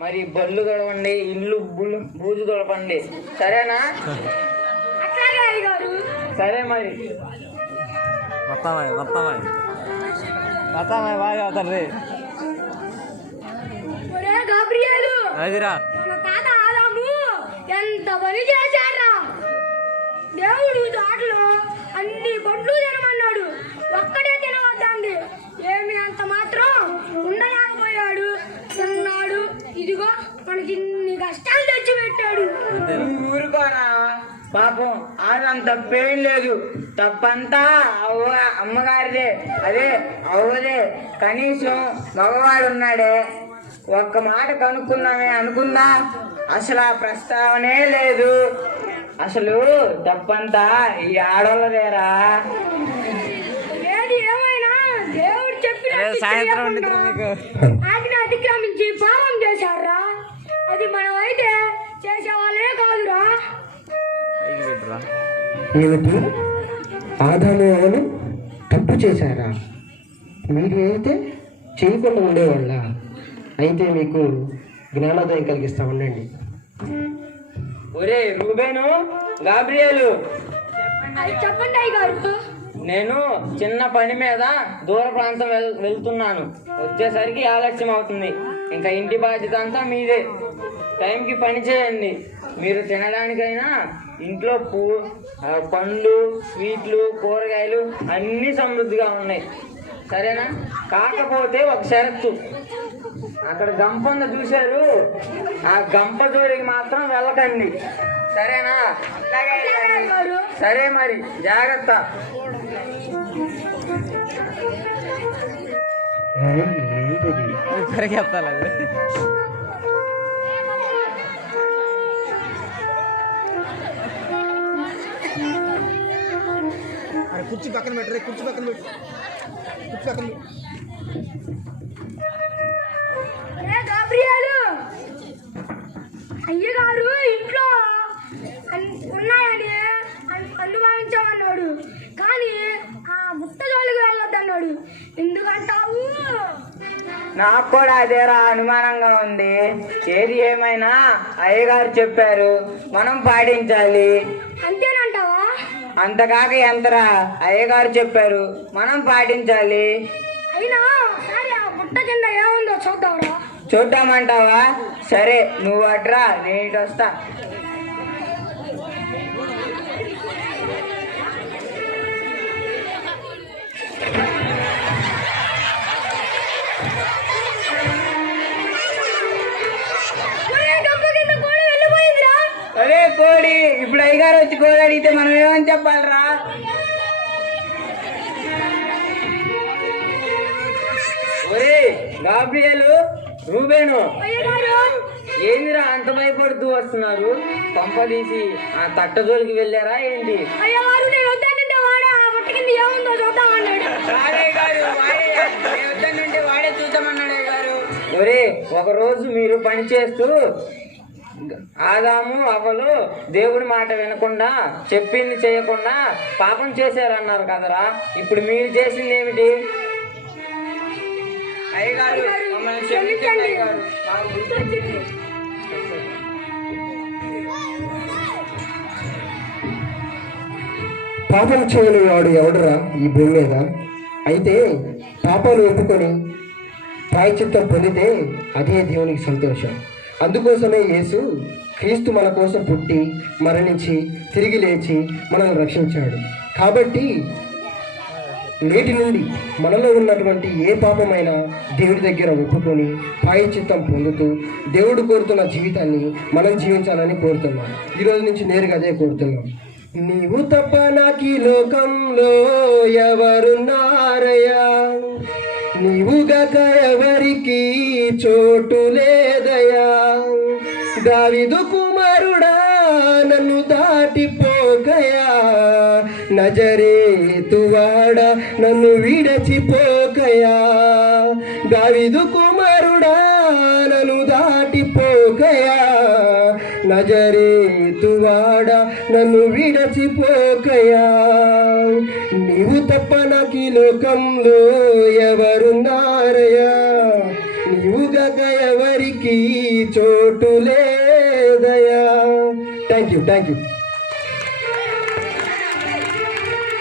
మరి బళ్ళు తొడవండి, ఇల్లు బూజు తొడపండి, సరేనా? సరే మరి బాగా అవుతారు అదిరా ఎంత పని చేశారా దేవుడు తోటలో అన్ని పండ్లు తినమన్నాడు, ఒక్కడే తినవద్దండి. ఏమి అంత మాత్రం ఉండలేకపోయాడు, తిన్నాడు. ఇదిగో మనకి ఇన్ని కష్టాలు తెచ్చి పెట్టాడు. ఊరుకోనా పాపం, ఆమె తప్పేం లేదు, తప్పంతా అమ్మగారిదే, అదే అవ్వదే. కనీసం మగవాడు ఉన్నాడే, ఒక్క మాట కనుక్కుందామే అనుకుందా, అసలు ఆ ప్రస్తావనే లేదు. అసలు తప్పంతా ఈ ఆడోళ్ళదేరా. ఏమైనా దేవుడు చెప్పిన ఆజ్ఞ అతిక్రమించి పాపం చేశారా, అది మనమైతే చేసేవాళ్ళే కాదురా. ఏమిటి, ఆదాము అవ్వలు తప్పు చేశారా? మీరు అయితే చేయకుండా ఉండేవాళ్ళ? అయితే మీకు జ్ఞానోదయం కలిగిస్తా ఉండండి. ఒరే రూబేను, గాబ్రియేలు, చెప్పండి అయ్యగారు. నేను చిన్న పని మీద దూర ప్రాంతం వెళ్తున్నాను, వచ్చేసరికి ఆలస్యం అవుతుంది. ఇంకా ఇంటి బాధ్యత అంతా మీదే. టైంకి పని చేయండి. మీరు తినడానికైనా ఇంట్లో పండ్లు, స్వీట్లు, కూరగాయలు అన్నీ సమృద్ధిగా ఉన్నాయి, సరేనా? కాకపోతే ఒక షరతు, అక్కడ గంపన్న చూశారు, ఆ గంప జోలికి మాత్రం వెళ్ళకండి, సరేనా? సరే మరి, జాగ్రత్త. కుర్చీ పక్కన పెట్టరే, కుర్చీ పక్కన పెట్టు, కుర్చీ పక్కన పెట్టు. అయ్యగారు ఇంట్లో ఉన్నాయని అనుమానించామన్నాడు, కానీ ఆ బుట్ట జోలికి వెళ్ళొద్దన్నాడు. ఎందుకంటావు? నాకు కూడా అదేరా అనుమానంగా ఉంది. ఏది ఏమైనా అయ్యగారు చెప్పారు, మనం పాటించాలి. అంతేనంటావా? అంతకాక ఎంతరా, అయ్యగారు చెప్పారు, మనం పాటించాలి. అయినా సరే, ఆ బుట్ట కింద ఏముందో చూద్దాంరా. చూద్దామంటావా? సరే, నువ్వు అట్రా, నేను ఇటు వస్తా. అరే కోడి, ఇప్పుడు అయ్యగారు వచ్చి కోడి అడిగితే మనం ఏమని చెప్పాలరా? ఒరే గాబ్రియేలు, రూబేను, ఏందిరా అంత భయపడుతూ వస్తున్నారు? పంపదీసి ఆ తట్ట జోలికి వెళ్ళారా ఏంటి? వాడే చూద్దామన్నాడు అయ్యగారు. ఒరే, ఒకరోజు మీరు పని చేస్తూ ఆదాము అవ్వలు దేవుడి మాట వినకుండా, చెప్పింది చేయకుండా పాపం చేశారన్నారు కదరా. ఇప్పుడు మీరు చేసింది ఏమిటి? అయ్యగారు మమ్మల్ని క్షమించండి అయ్యగారు. పాపం చేయని వాడు ఎవడురా ఈ భూమి మీద? అయితే పాపాలు ఒప్పుకొని ప్రాయశ్చిత్తం పొందితే అదే దేవునికి సంతోషం. అందుకోసమే యేసు క్రీస్తు మన కోసం పుట్టి, మరణించి, తిరిగి లేచి మనల్ని రక్షించాడు. కాబట్టి నేటి నుండి మనలో ఉన్నటువంటి ఏ పాపమైనా దేవుడి దగ్గర ఒప్పుకొని ప్రాయశ్చిత్తం పొందుతూ దేవుడు కోరుతున్న జీవితాన్ని మనం జీవించాలని కోరుతున్నాం. ఈరోజు నుంచి నేరుగా అదే కోరుతున్నాం. నీవు తప్ప నాకీ లోకంలో ఎవరున్నారయ్యా, నీవుగాక ఎవరికి చోటు లేదయ్యా. దావీదు కుమారుడా, నన్ను దాటిపోకయా, నజరేతువాడా, నన్ను విడచిపోకయా. దావీదు కుమారుడా, నన్ను దాటిపోకయా, నజరేతువాడా, నన్ను విడచిపోకయా. నీవు తప్ప నాకు ఈ లోకంలో ఎవరున్నారయ్యా, నీవుగాక ఎవరికి చోటు లేదయా. Thank you.